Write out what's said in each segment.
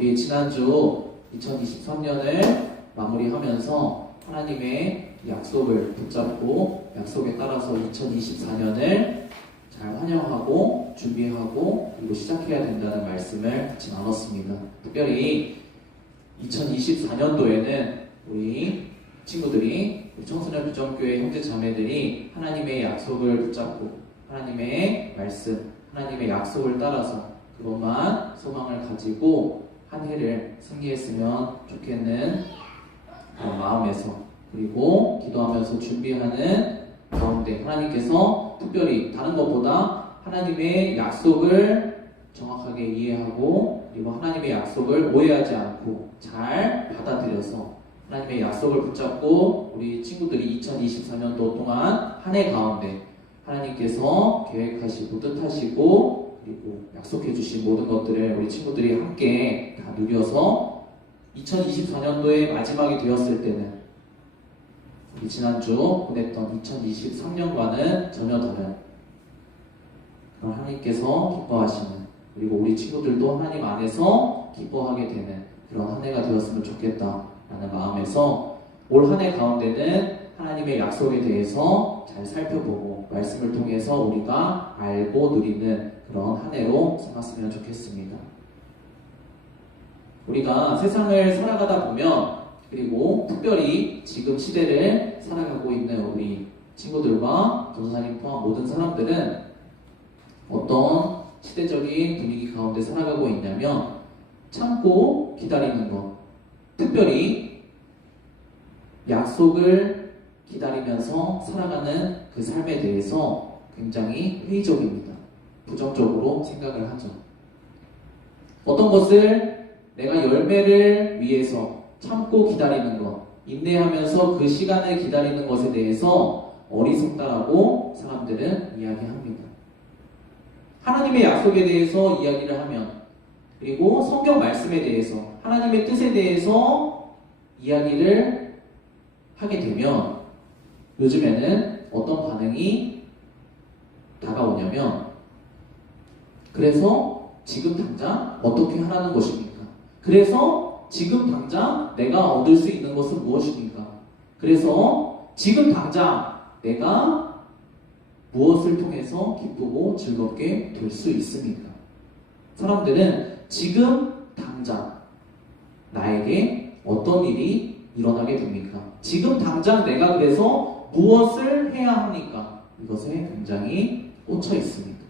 우리 지난주 2023년을 마무리하면서 하나님의 약속을 붙잡고 약속에 따라서 2024년을 잘 환영하고 준비하고 그리고 시작해야 된다는 말씀을 같이 나눴습니다. 특별히 2024년도에는 우리 친구들이 우리 청소년 비전교회 형제 자매들이 하나님의 약속을 붙잡고 하나님의 말씀, 하나님의 약속을 따라서 그것만 소망을 가지고 한 해를 승리했으면 좋겠는 그런 마음에서 그리고 기도하면서 준비하는 가운데 하나님께서 특별히 다른 것보다 하나님의 약속을 정확하게 이해하고 그리고 하나님의 약속을 오해하지 않고 잘 받아들여서 하나님의 약속을 붙잡고 우리 친구들이 2024년도 동안 한 해 가운데 하나님께서 계획하시고 뜻하시고 그리고 약속해 주신 모든 것들을 우리 친구들이 함께 다 누려서 2024년도의 마지막이 되었을 때는 우리 지난주 보냈던 2023년과는 전혀 다른 그런 하나님께서 기뻐하시는 그리고 우리 친구들도 하나님 안에서 기뻐하게 되는 그런 한 해가 되었으면 좋겠다라는 마음에서 올 한 해 가운데는 하나님의 약속에 대해서 잘 살펴보고 말씀을 통해서 우리가 알고 누리는 그런 한 해로 삼았으면 좋겠습니다. 우리가 세상을 살아가다 보면 그리고 특별히 지금 시대를 살아가고 있는 우리 친구들과 전도사님 포함 모든 사람들은 어떤 시대적인 분위기 가운데 살아가고 있냐면 참고 기다리는 것, 특별히 약속을 기다리면서 살아가는 그 삶에 대해서 굉장히 회의적입니다. 부정적으로 생각을 하죠. 어떤 것을 내가 열매를 위해서 참고 기다리는 것, 인내하면서 그 시간을 기다리는 것에 대해서 어리석다라고 사람들은 이야기합니다. 하나님의 약속에 대해서 이야기를 하면 그리고 성경 말씀에 대해서 하나님의 뜻에 대해서 이야기를 하게 되면 요즘에는 어떤 반응이 다가오냐면 그래서 지금 당장 어떻게 하라는 것입니까? 그래서 지금 당장 내가 얻을 수 있는 것은 무엇입니까? 그래서 지금 당장 내가 무엇을 통해서 기쁘고 즐겁게 될 수 있습니까? 사람들은 지금 당장 나에게 어떤 일이 일어나게 됩니까? 지금 당장 내가 그래서 무엇을 해야 합니까? 이것에 굉장히 꽂혀 있습니다.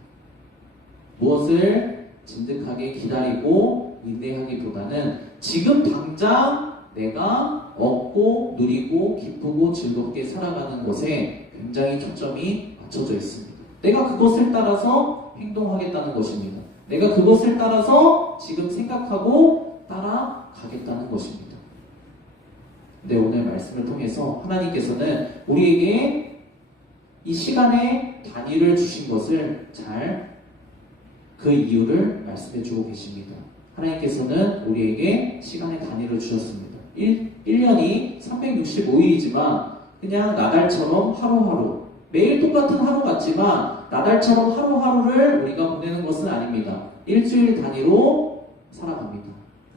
무엇을 진득하게 기다리고 인내하기보다는 지금 당장 내가 얻고 누리고 기쁘고 즐겁게 살아가는 것에 굉장히 초점이 맞춰져 있습니다. 내가 그것을 따라서 행동하겠다는 것입니다. 내가 그것을 따라서 지금 생각하고 따라가겠다는 것입니다. 네, 오늘 말씀을 통해서 하나님께서는 우리에게 이 시간의 단위를 주신 것을 잘 그 이유를 말씀해 주고 계십니다. 하나님께서는 우리에게 시간의 단위를 주셨습니다. 1년이 365일이지만 그냥 나달처럼 하루하루 매일 똑같은 하루 같지만 나달처럼 하루하루를 우리가 보내는 것은 아닙니다. 일주일 단위로 살아갑니다.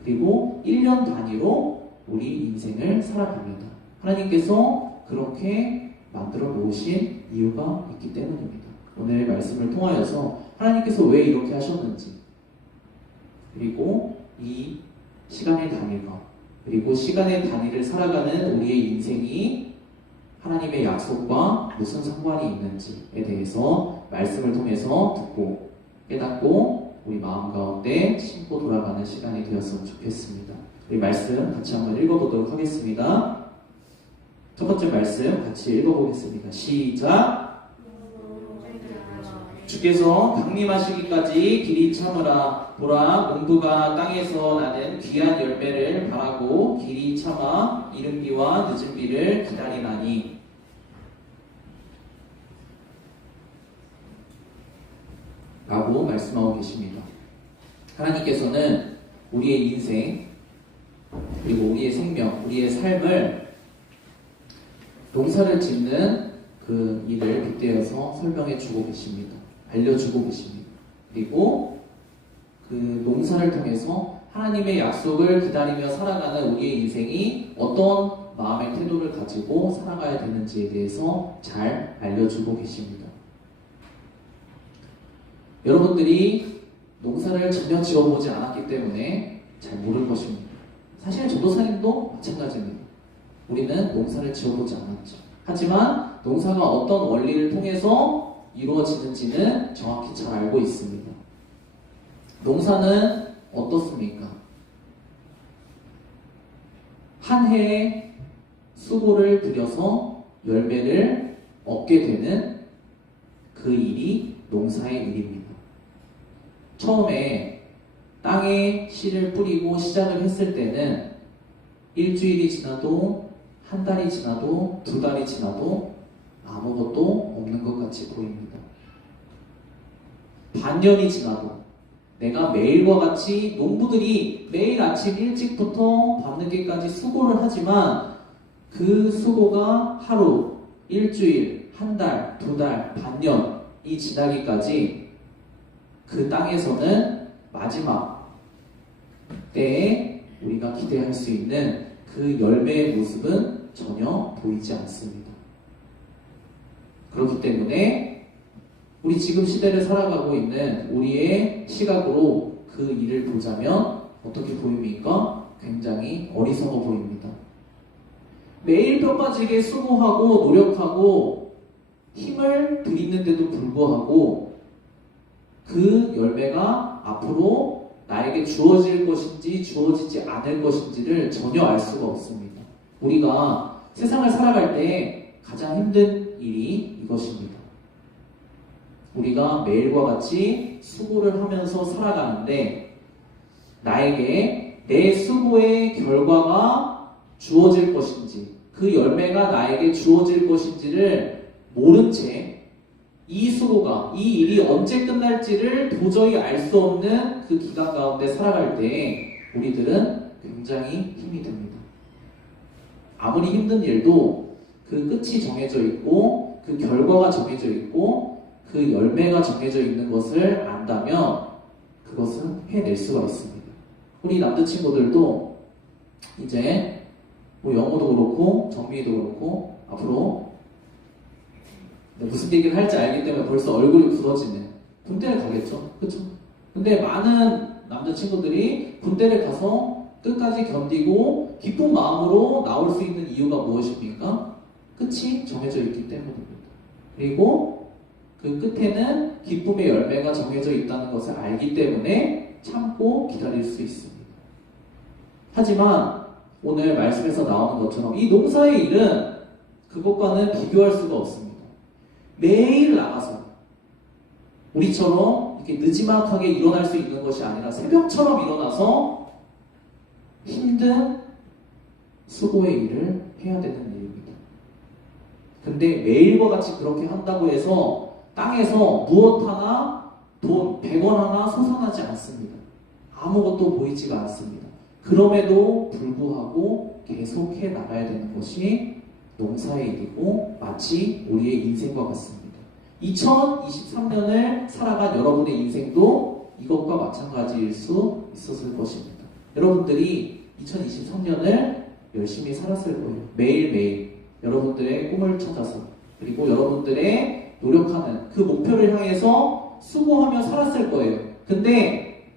그리고 1년 단위로 우리 인생을 살아갑니다. 하나님께서 그렇게 만들어 놓으신 이유가 있기 때문입니다. 오늘 말씀을 통하여서 하나님께서 왜 이렇게 하셨는지 그리고 이 시간의 단위가 그리고 시간의 단위를 살아가는 우리의 인생이 하나님의 약속과 무슨 상관이 있는지에 대해서 말씀을 통해서 듣고 깨닫고 우리 마음 가운데 심고 돌아가는 시간이 되었으면 좋겠습니다. 우리 말씀 같이 한번 읽어보도록 하겠습니다. 첫 번째 말씀 같이 읽어보겠습니다. 시작! 주께서 강림하시기까지 길이 참으라. 보라, 농부가 땅에서 나는 귀한 열매를 바라고 길이 참아 이른 비와 늦은 비를 기다리나니. 라고 말씀하고 계십니다. 하나님께서는 우리의 인생 그리고 우리의 생명, 우리의 삶을 농사를 짓는 그 일을 빗대어서 설명해 주고 계십니다. 알려주고 계십니다. 그리고 그 농사를 통해서 하나님의 약속을 기다리며 살아가는 우리의 인생이 어떤 마음의 태도를 가지고 살아가야 되는지에 대해서 잘 알려주고 계십니다. 여러분들이 농사를 전혀 지어보지 않았기 때문에 잘 모를 것입니다. 사실 전도사님도 마찬가지입니다. 우리는 농사를 지어보지 않았죠. 하지만 농사가 어떤 원리를 통해서 이루어지는지는 정확히 잘 알고 있습니다. 농사는 어떻습니까? 한 해에 수고를 들여서 열매를 얻게 되는 그 일이 농사의 일입니다. 처음에 땅에 씨를 뿌리고 시작을 했을 때는 일주일이 지나도 한 달이 지나도 두 달이 지나도 아무것도 없는 것 같이 보입니다. 반년이 지나도 내가 매일과 같이 농부들이 매일 아침 일찍부터 밤늦게까지 수고를 하지만 그 수고가 하루, 일주일, 한 달, 두 달, 반년이 지나기까지 그 땅에서는 마지막 때에 우리가 기대할 수 있는 그 열매의 모습은 전혀 보이지 않습니다. 그렇기 때문에 우리 지금 시대를 살아가고 있는 우리의 시각으로 그 일을 보자면 어떻게 보입니까? 굉장히 어리석어 보입니다. 매일 뼈 빠지게 수고하고 노력하고 힘을 들이는데도 불구하고 그 열매가 앞으로 나에게 주어질 것인지 주어지지 않을 것인지를 전혀 알 수가 없습니다. 우리가 세상을 살아갈 때 가장 힘든 일이 이것입니다. 우리가 매일과 같이 수고를 하면서 살아가는데 나에게 내 수고의 결과가 주어질 것인지 그 열매가 나에게 주어질 것인지를 모른 채 이 수고가, 이 일이 언제 끝날지를 도저히 알 수 없는 그 기간 가운데 살아갈 때 우리들은 굉장히 힘이 듭니다. 아무리 힘든 일도 그 끝이 정해져 있고 그 결과가 정해져 있고 그 열매가 정해져 있는 것을 안다면 그것은 해낼 수가 있습니다. 우리 남자친구들도 이제 뭐 영어도 그렇고 정미도 그렇고 앞으로 무슨 얘기를 할지 알기 때문에 벌써 얼굴이 굳어지는 군대를 가겠죠. 그렇죠? 근데 많은 남자친구들이 군대를 가서 끝까지 견디고 기쁜 마음으로 나올 수 있는 이유가 무엇입니까? 끝이 정해져 있기 때문입니다. 그리고 그 끝에는 기쁨의 열매가 정해져 있다는 것을 알기 때문에 참고 기다릴 수 있습니다. 하지만 오늘 말씀에서 나오는 것처럼 이 농사의 일은 그것과는 비교할 수가 없습니다. 매일 나가서 우리처럼 이렇게 느지막하게 일어날 수 있는 것이 아니라 새벽처럼 일어나서 힘든 수고의 일을 해야 되는 일입니다. 근데 매일과 같이 그렇게 한다고 해서 땅에서 무엇 하나 돈 100원 하나 솟아나지 않습니다. 아무것도 보이지가 않습니다. 그럼에도 불구하고 계속해 나가야 되는 것이 농사의 일이고 마치 우리의 인생과 같습니다. 2023년을 살아간 여러분의 인생도 이것과 마찬가지일 수 있었을 것입니다. 여러분들이 2023년을 열심히 살았을 거예요. 매일매일 여러분들의 꿈을 찾아서 그리고 여러분들의 노력하는 그 목표를 향해서 수고하며 살았을 거예요. 근데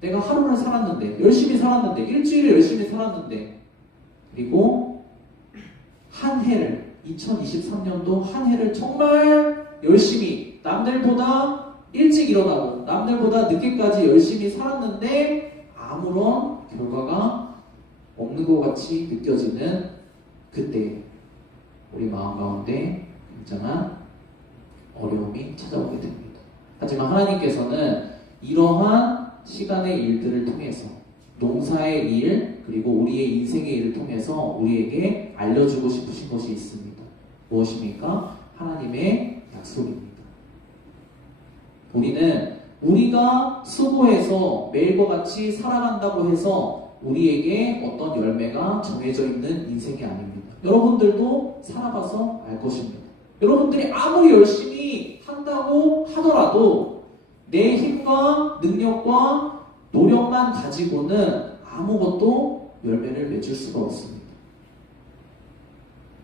내가 하루를 살았는데 열심히 살았는데 일주일을 열심히 살았는데 그리고 한 해를 2023년도 한 해를 정말 열심히 남들보다 일찍 일어나고 남들보다 늦게까지 열심히 살았는데 아무런 결과가 없는 것 같이 느껴지는 그때 우리 마음 가운데 굉장한 어려움이 찾아오게 됩니다. 하지만 하나님께서는 이러한 시간의 일들을 통해서 농사의 일 그리고 우리의 인생의 일을 통해서 우리에게 알려주고 싶으신 것이 있습니다. 무엇입니까? 하나님의 약속입니다. 우리는 우리가 수고해서 매일과 같이 살아간다고 해서 우리에게 어떤 열매가 정해져 있는 인생이 아닙니다. 여러분들도 살아봐서 알 것입니다. 여러분들이 아무리 열심히 한다고 하더라도 내 힘과 능력과 노력만 가지고는 아무것도 열매를 맺을 수가 없습니다.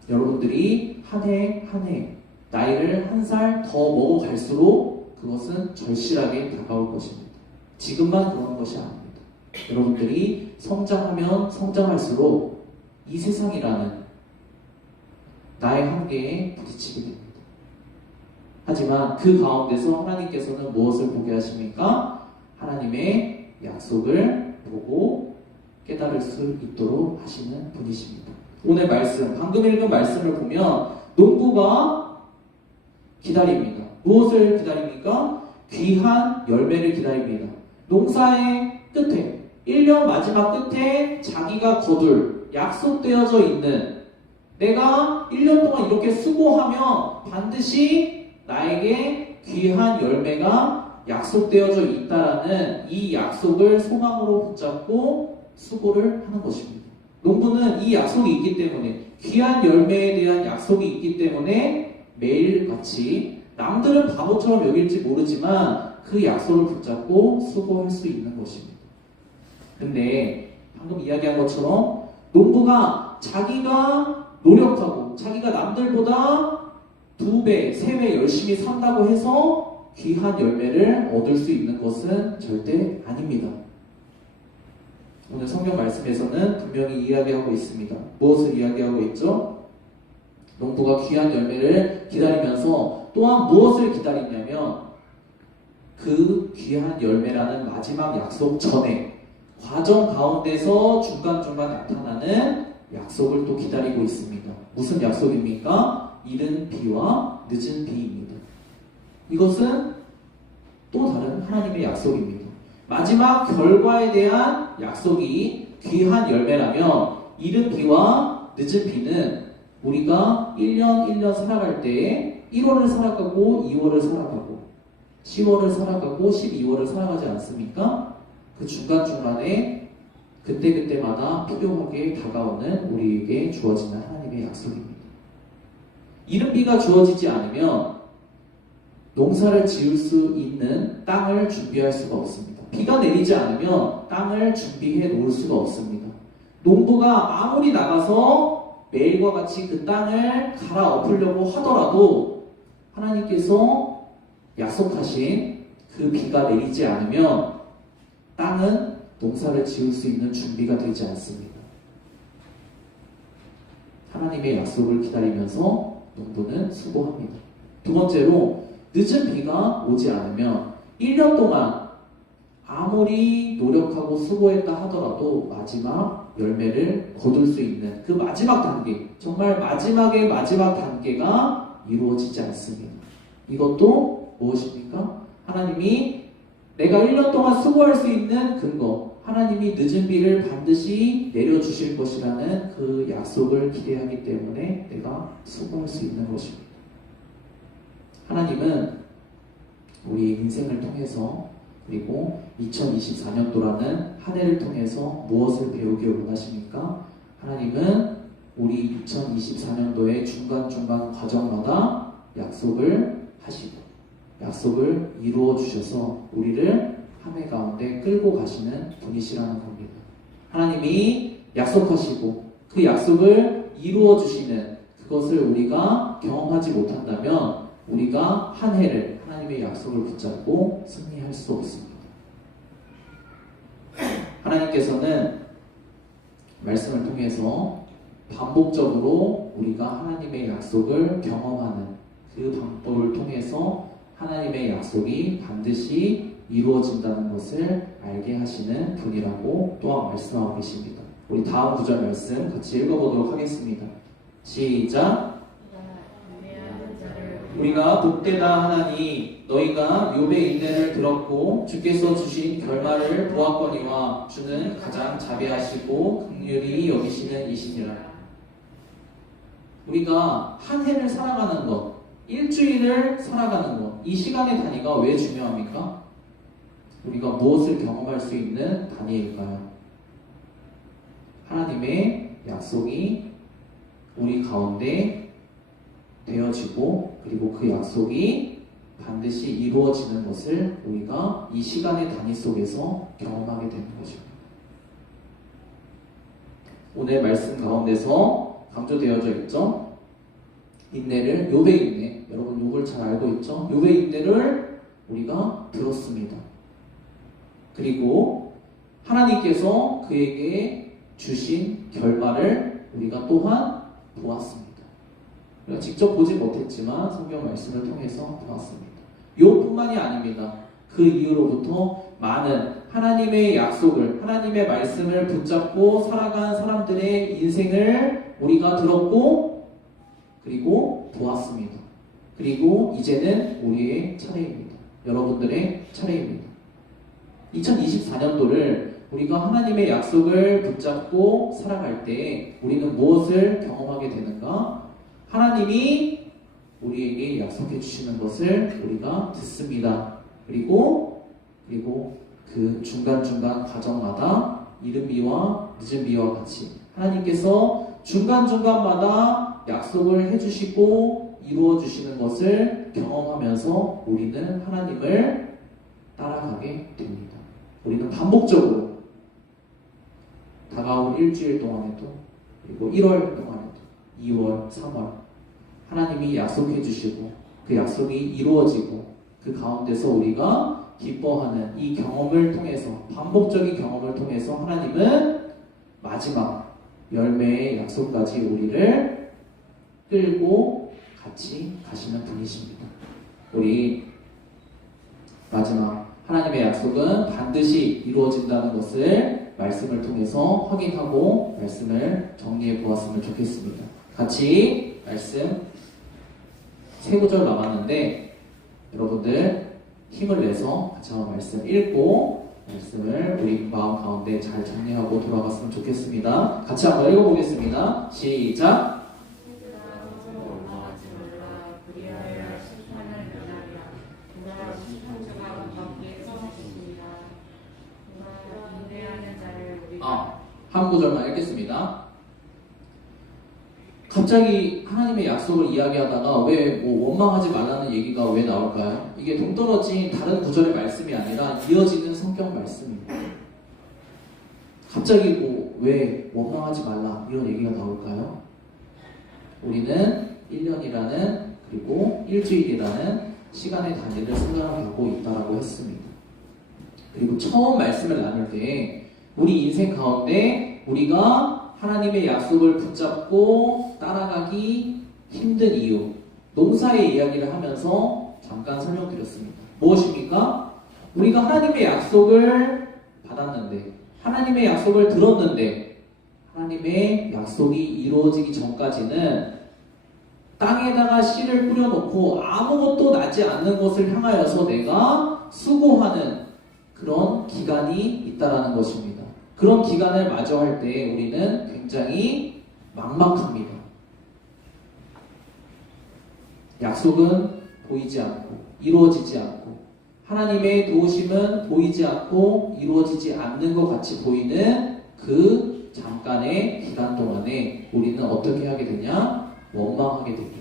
여러분들이 한 해 한 해 나이를 한 살 더 먹어갈수록 그것은 절실하게 다가올 것입니다. 지금만 그러는 것이 아닙니다. 여러분들이 성장하면 성장할수록 이 세상이라는 나의 한계에 부딪히게 됩니다. 하지만 그 가운데서 하나님께서는 무엇을 보게 하십니까? 하나님의 약속을 보고 깨달을 수 있도록 하시는 분이십니다. 오늘 말씀, 방금 읽은 말씀을 보면 농부가 기다립니다. 무엇을 기다립니까? 귀한 열매를 기다립니다. 농사의 끝에, 1년 마지막 끝에 자기가 거둘 약속되어져 있는, 내가 1년 동안 이렇게 수고하면 반드시 나에게 귀한 열매가 약속되어져 있다라는 이 약속을 소망으로 붙잡고 수고를 하는 것입니다. 농부는 이 약속이 있기 때문에, 귀한 열매에 대한 약속이 있기 때문에 매일같이, 남들은 바보처럼 여길지 모르지만 그 약속을 붙잡고 수고할 수 있는 것입니다. 근데 방금 이야기한 것처럼 농부가 자기가 노력하고 자기가 남들보다 2배, 3배 열심히 산다고 해서 귀한 열매를 얻을 수 있는 것은 절대 아닙니다. 오늘 성경 말씀에서는 분명히 이야기하고 있습니다. 무엇을 이야기하고 있죠? 농부가 귀한 열매를 기다리면서 또한 무엇을 기다리냐면 그 귀한 열매라는 마지막 약속 전에 과정 가운데서 중간중간 나타나는 약속을 또 기다리고 있습니다. 무슨 약속입니까? 이른 비와 늦은 비입니다. 이것은 또 다른 하나님의 약속입니다. 마지막 결과에 대한 약속이 귀한 열매라면 이른 비와 늦은 비는 우리가 1년 1년 살아갈 때에 1월을 살아가고 2월을 살아가고 10월을 살아가고 12월을 살아가지 않습니까? 그 중간중간에 그때그때마다 필요하게 다가오는 우리에게 주어지는 하나님의 약속입니다. 이른 비가 주어지지 않으면 농사를 지을 수 있는 땅을 준비할 수가 없습니다. 비가 내리지 않으면 땅을 준비해 놓을 수가 없습니다. 농부가 아무리 나가서 매일과 같이 그 땅을 갈아엎으려고 하더라도 하나님께서 약속하신 그 비가 내리지 않으면 땅은 농사를 지을 수 있는 준비가 되지 않습니다. 하나님의 약속을 기다리면서 농부는 수고합니다. 두 번째로, 늦은 비가 오지 않으면 1년 동안 아무리 노력하고 수고했다 하더라도 마지막 열매를 거둘 수 있는 그 마지막 단계, 정말 마지막의 마지막 단계가 이루어지지 않습니다. 이것도 무엇입니까? 하나님이 내가 1년 동안 수고할 수 있는 근거, 하나님이 늦은 비를 반드시 내려주실 것이라는 그 약속을 기대하기 때문에 내가 수고할 수 있는 것입니다. 하나님은 우리 인생을 통해서, 그리고 2024년도라는 한 해를 통해서 무엇을 배우길 원하십니까? 하나님은 우리 2024년도의 중간중간 과정마다 약속을 하시고 약속을 이루어 주셔서 우리를 한 해 가운데 끌고 가시는 분이시라는 겁니다. 하나님이 약속하시고 그 약속을 이루어 주시는 그것을 우리가 경험하지 못한다면 우리가 한 해를 하나님의 약속을 붙잡고 승리할 수 없습니다. 하나님께서는 말씀을 통해서 반복적으로 우리가 하나님의 약속을 경험하는 그 방법을 통해서 하나님의 약속이 반드시 이루어진다는 것을 알게 하시는 분이라고 또한 말씀하고 계십니다. 우리 다음 구절 말씀 같이 읽어보도록 하겠습니다. 시작! 우리가 복되다 하나니 너희가 욥의 인내를 들었고 주께서 주신 결말을 보았거니와 주는 가장 자비하시고 긍휼히 여기시는 이시니라. 우리가 한 해를 살아가는 것, 일주일을 살아가는 것, 이 시간의 단위가 왜 중요합니까? 우리가 무엇을 경험할 수 있는 단위일까요? 하나님의 약속이 우리 가운데 되어지고, 그리고 그 약속이 반드시 이루어지는 것을 우리가 이 시간의 단위 속에서 경험하게 되는 거죠. 오늘 말씀 가운데서 강조되어져 있죠. 인내를, 욥의 인내, 여러분 욥을 잘 알고 있죠. 욥의 인내를 우리가 들었습니다. 그리고 하나님께서 그에게 주신 결말을 우리가 또한 보았습니다. 우리가 직접 보지 못했지만 성경 말씀을 통해서 보았습니다. 욥뿐만이 아닙니다. 그 이후로부터 많은 하나님의 약속을, 하나님의 말씀을 붙잡고 살아간 사람들의 인생을 우리가 들었고 그리고 보았습니다. 그리고 이제는 우리의 차례입니다. 여러분들의 차례입니다. 2024년도를 우리가 하나님의 약속을 붙잡고 살아갈 때 우리는 무엇을 경험하게 되는가? 하나님이 우리에게 약속해 주시는 것을 우리가 듣습니다. 그리고 그 중간중간 과정마다 이른비와 늦은비와 같이 하나님께서 중간중간마다 약속을 해주시고 이루어 주시는 것을 경험하면서 우리는 하나님을 따라가게 됩니다. 우리는 반복적으로 다가온 일주일 동안에도 그리고 1월 동안에도 2월, 3월 하나님이 약속해 주시고 그 약속이 이루어지고 그 가운데서 우리가 기뻐하는 이 경험을 통해서 반복적인 경험을 통해서 하나님은 마지막 열매의 약속까지 우리를 끌고 같이 가시는 분이십니다. 우리 마지막 하나님의 약속은 반드시 이루어진다는 것을 말씀을 통해서 확인하고 말씀을 정리해 보았으면 좋겠습니다. 같이 말씀 3구절 남았는데 여러분들 힘을 내서 같이 한번 말씀 읽고 말씀을 우리 마음 가운데 잘 정리하고 돌아갔으면 좋겠습니다. 같이 한번 읽어보겠습니다. 시작! 한 구절만 읽겠습니다. 갑자기 하나님의 약속을 이야기하다가 왜 원망하지 말라는 얘기가 왜 나올까요? 이게 동떨어진 다른 구절의 말씀이 아니라 이어지는 성경 말씀입니다. 갑자기 왜 원망하지 말라 이런 얘기가 나올까요? 우리는 1년이라는 그리고 일주일이라는 시간의 단위를 생각하고 있다고 했습니다. 그리고 처음 말씀을 나눌 때 우리 인생 가운데 우리가 하나님의 약속을 붙잡고 따라가기 힘든 이유, 농사의 이야기를 하면서 잠깐 설명드렸습니다. 무엇입니까? 우리가 하나님의 약속을 받았는데, 하나님의 약속을 들었는데, 하나님의 약속이 이루어지기 전까지는 땅에다가 씨를 뿌려놓고 아무것도 나지 않는 것을 향하여서 내가 수고하는 그런 기간이 있다라는 것입니다. 그런 기간을 마주할 때 우리는 굉장히 막막합니다. 약속은 보이지 않고 이루어지지 않고 하나님의 도우심은 보이지 않고 이루어지지 않는 것 같이 보이는 그 잠깐의 기간 동안에 우리는 어떻게 하게 되냐? 원망하게 됩니다.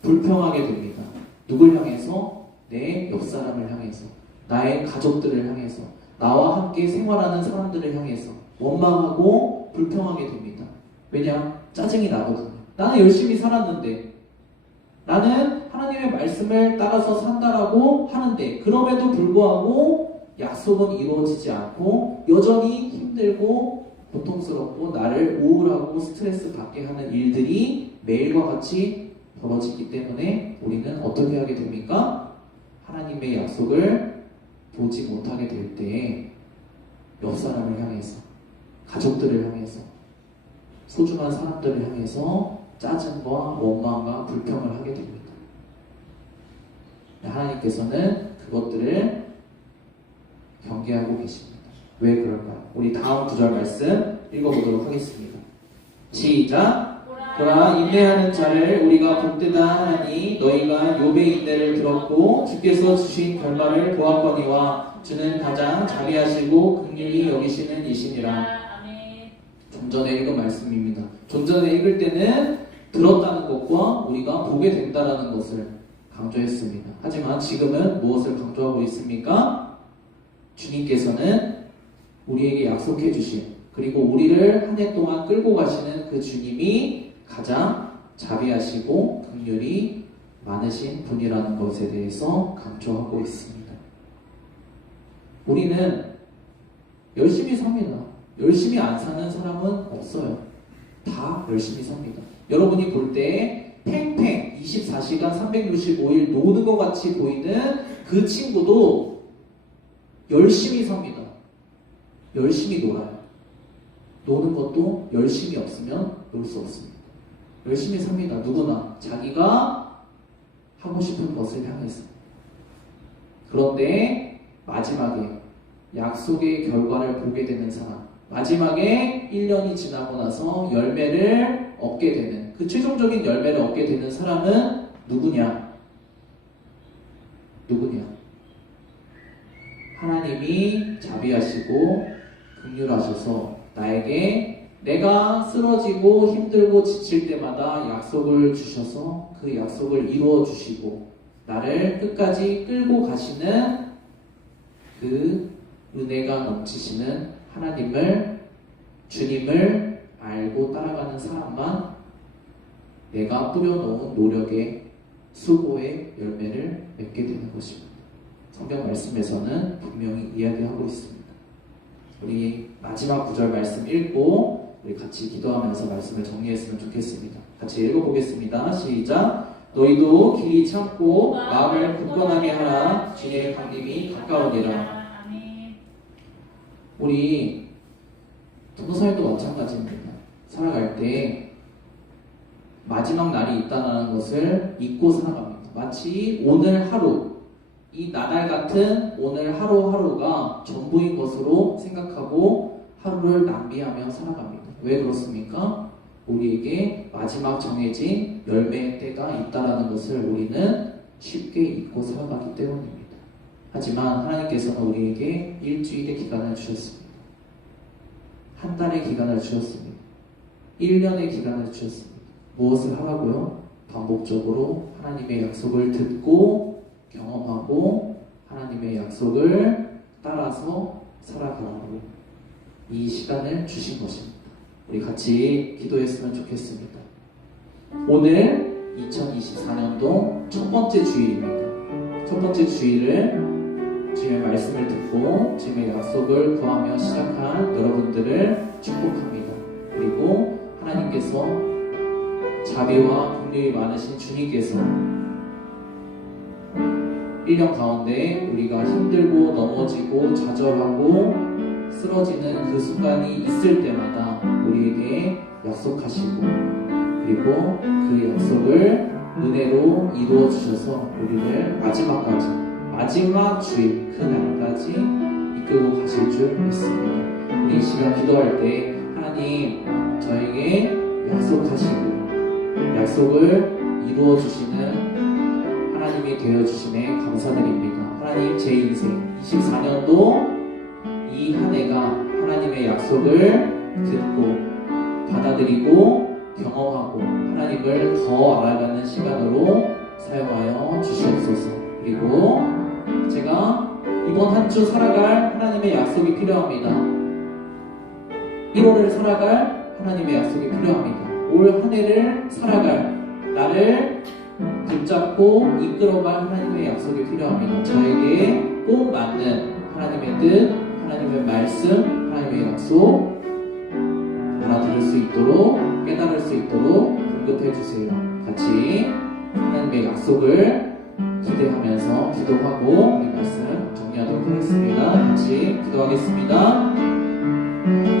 불평하게 됩니다. 누굴 향해서? 내 옆사람을 향해서, 나의 가족들을 향해서, 나와 함께 생활하는 사람들을 향해서 원망하고 불평하게 됩니다. 왜냐? 짜증이 나거든요. 나는 열심히 살았는데, 나는 하나님의 말씀을 따라서 산다라고 하는데, 그럼에도 불구하고 약속은 이루어지지 않고 여전히 힘들고 고통스럽고 나를 우울하고 스트레스 받게 하는 일들이 매일과 같이 벌어지기 때문에 우리는 어떻게 하게 됩니까? 하나님의 약속을 보지 못하게 될 때 옆사람을 향해서, 가족들을 향해서, 소중한 사람들을 향해서 짜증과 원망과 불평을 하게 됩니다. 하나님께서는 그것들을 경계하고 계십니다. 왜 그럴까요? 우리 다음 구절 말씀 읽어보도록 하겠습니다. 시작! 그러나 인내하는 자를 우리가 복되다 하나니 너희가 욥의 인내를 들었고 주께서 주신 결말을 보았거니와 주는 가장 자비하시고 긍휼히 여기시는 이시니라. 좀 전에 읽은 말씀입니다. 좀 전에 읽을 때는 들었다는 것과 우리가 보게 된다는 것을 강조했습니다. 하지만 지금은 무엇을 강조하고 있습니까? 주님께서는 우리에게 약속해 주신, 그리고 우리를 한 해 동안 끌고 가시는 그 주님이 가장 자비하시고 긍휼이 많으신 분이라는 것에 대해서 강조하고 있습니다. 우리는 열심히 삽니다. 열심히 안 사는 사람은 없어요. 다 열심히 삽니다. 여러분이 볼 때 팽팽 24시간 365일 노는 것 같이 보이는 그 친구도 열심히 삽니다. 열심히 놀아요. 노는 것도 열심히 없으면 놀 수 없습니다. 열심히 삽니다. 누구나 자기가 하고 싶은 것을 향해서. 그런데 마지막에 약속의 결과를 보게 되는 사람, 마지막에 1년이 지나고 나서 열매를 얻게 되는, 그 최종적인 열매를 얻게 되는 사람은 누구냐? 하나님이 자비하시고 긍휼하셔서 나에게 내가 쓰러지고 힘들고 지칠 때마다 약속을 주셔서 그 약속을 이루어 주시고 나를 끝까지 끌고 가시는 그 은혜가 넘치시는 하나님을, 주님을 알고 따라가는 사람만 내가 뿌려놓은 노력의 수고의 열매를 맺게 되는 것입니다. 성경 말씀에서는 분명히 이야기하고 있습니다. 우리 마지막 구절 말씀 읽고 우리 같이 기도하면서 말씀을 정리했으면 좋겠습니다. 같이 읽어보겠습니다. 시작. 너희도 길이 참고 마음을 굳건하게 하라. 주의 강림이 가까우니라. 우리 전도사님도 마찬가지입니다. 살아갈 때 마지막 날이 있다는 것을 잊고 살아갑니다. 마치 오늘 하루, 이 나날 같은 오늘 하루하루가 전부인 것으로 생각하고 하루를 낭비하며 살아갑니다. 왜 그렇습니까? 우리에게 마지막 정해진 열매의 때가 있다는 것을 우리는 쉽게 잊고 살아가기 때문입니다. 하지만 하나님께서는 우리에게 일주일의 기간을 주셨습니다. 한 달의 기간을 주셨습니다. 1년의 기간을 주셨습니다. 무엇을 하라고요? 반복적으로 하나님의 약속을 듣고 경험하고 하나님의 약속을 따라서 살아가라고 이 시간을 주신 것입니다. 우리 같이 기도했으면 좋겠습니다. 오늘 2024년도 첫 번째 주일입니다. 첫 번째 주일을 주님의 말씀을 듣고 주님의 약속을 구하며 시작한 여러분들을 축복합니다. 그리고 하나님께서 자비와 긍휼이 많으신 주님께서 1년 가운데 우리가 힘들고 넘어지고 좌절하고 쓰러지는 그 순간이 있을 때마다 우리에게 약속하시고 그리고 그 약속을 은혜로 이루어 주셔서 우리를 마지막까지, 마지막 주일 그 날까지 이끌고 가실 줄 믿습니다. 우리 이 시간 기도할 때 하나님 저에게 약속하시고 약속을 이루어 주시는 하나님이 되어주심에 감사드립니다. 하나님 제 인생 24년도 이 한 해가 하나님의 약속을 듣고 받아들이고 경험하고 하나님을 더 알아가는 시간으로 사용하여 주시옵소서. 그리고 제가 이번 한 주 살아갈 하나님의 약속이 필요합니다. 1월을 살아갈 하나님의 약속이 필요합니다. 올 한 해를 살아갈 나를 붙잡고 이끌어갈 하나님의 약속이 필요합니다. 저에게 꼭 맞는 하나님의 뜻, 하나님의 말씀, 하나님의 약속 알아들을 수 있도록, 깨달을 수 있도록 공급해 주세요. 같이 하나님의 약속을 기대하면서 기도하고 우리 말씀 정리하도록 하겠습니다. 같이 기도하겠습니다.